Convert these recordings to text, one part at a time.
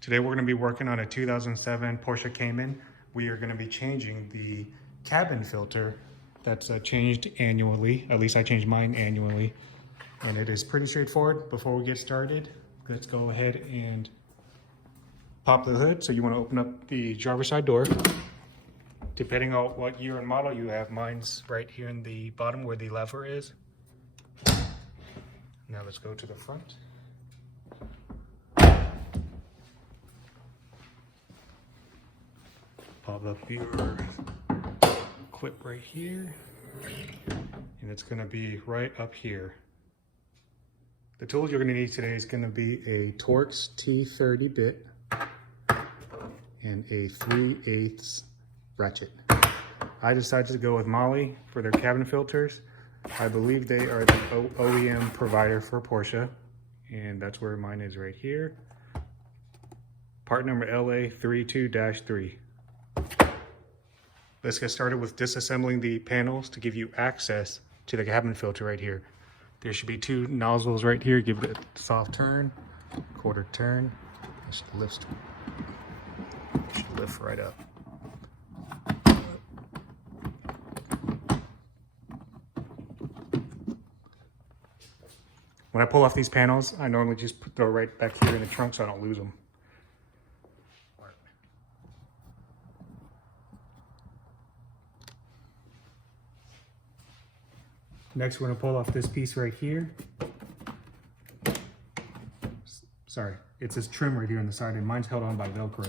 Today we're going to be working on a 2007 Porsche Cayman. We are going to be changing the cabin filter that's changed annually. At least I change mine annually. And it is pretty straightforward. Before we get started, let's go ahead and pop the hood. So you want to open up the driver's side door. Depending on what year and model you have, mine's right here in the bottom where the lever is. Now let's go to the front. Pop up your clip right here, and it's going to be right up here. The tools you're going to need today is going to be a Torx T30 bit and a 3/8 ratchet. I decided to go with Molly for their cabin filters. I believe they are the OEM provider for Porsche, and that's where mine is right here. Part number LA32-3. Let's get started with disassembling the panels to give you access to the cabin filter right here. There should be two nozzles right here. Give it a soft turn, quarter turn. It should lift right up. When I pull off these panels, I normally just throw right back here in the trunk so I don't lose them. Next, we're going to pull off this piece right here. Sorry, it's this trim right here on the side, and mine's held on by Velcro.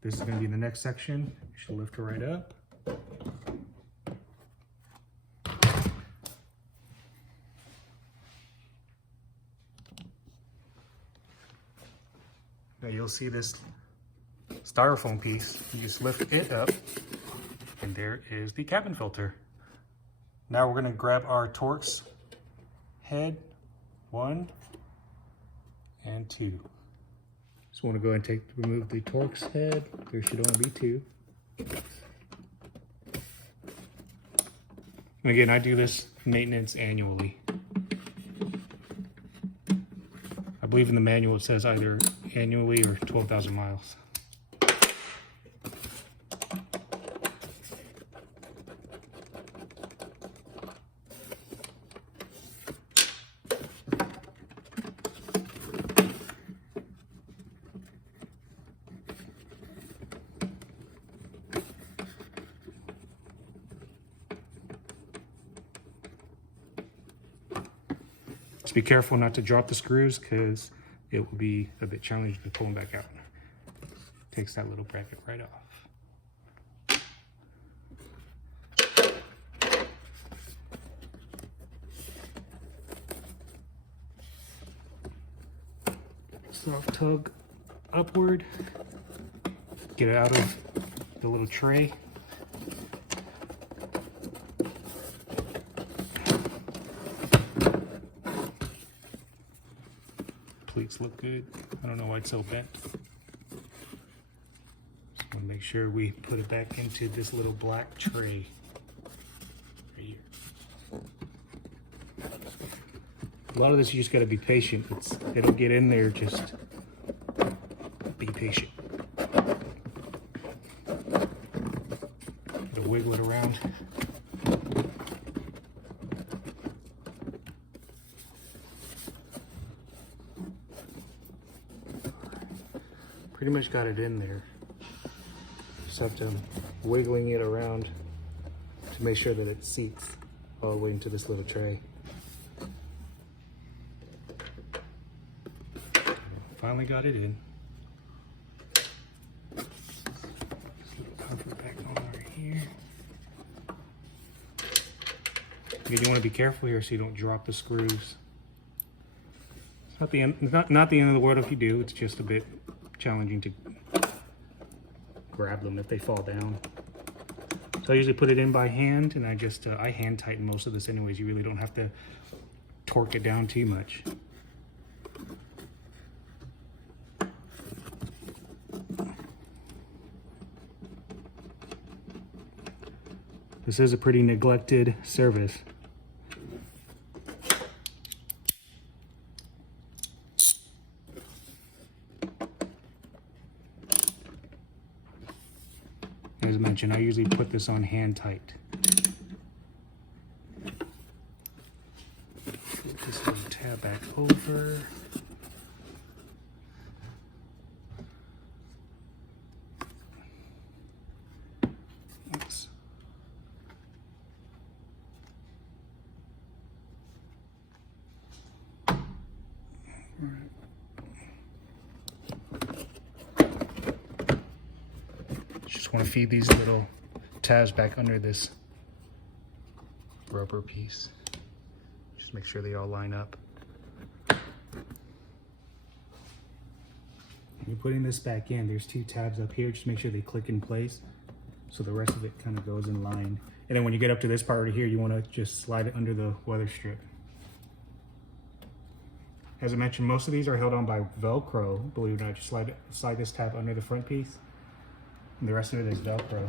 This is going to be the next section. You should lift it right up. Now you'll see this styrofoam piece. You just lift it up, and there is the cabin filter. Now we're going to grab our Torx Head 1 and 2. Just want to go ahead and remove the Torx Head. There should only be 2. And again, I do this maintenance annually. I believe in the manual it says either annually or 12,000 miles. Just be careful not to drop the screws because it will be a bit challenging to pull them back out. Takes that little bracket right off. Soft tug upward. Get it out of the little tray. Pleats look good. I don't know why it's so bent. Just want to make sure we put it back into this little black tray right here. A lot of this you just got to be patient. It'll get in there. Just be patient. It'll wiggle it around. Pretty much got it in there. Just have to wiggling it around to make sure that it seats all the way into this little tray. Finally got it in. Just cover it back on right here. Again, you want to be careful here so you don't drop the screws. It's not the end. It's not the end of the world if you do. It's just a bit challenging to grab them if they fall down. So I usually put it in by hand, and I hand tighten most of this anyways. You really don't have to torque it down too much. This is a pretty neglected service. As mentioned, I usually put this on hand tight. Flip this little tab back over. Oops. Just want to feed these little tabs back under this rubber piece. Just make sure they all line up. When you're putting this back in, there's 2 tabs up here. Just make sure they click in place so the rest of it kind of goes in line. And then when you get up to this part right here, you want to just slide it under the weather strip. As I mentioned, most of these are held on by Velcro. Believe it or not, just slide this tab under the front piece. And the rest of it is Velcro.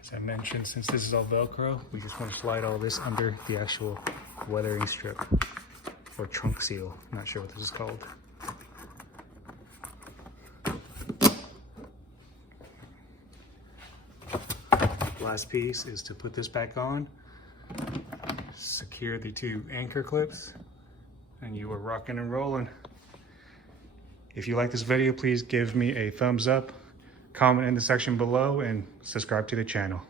As I mentioned, since this is all Velcro, we just want to slide all this under the actual weathering strip. Or trunk seal, not sure what this is called. Last piece is to put this back on, secure the 2 anchor clips, and you are rocking and rolling. If you like this video, please give me a thumbs up, comment in the section below, and subscribe to the channel.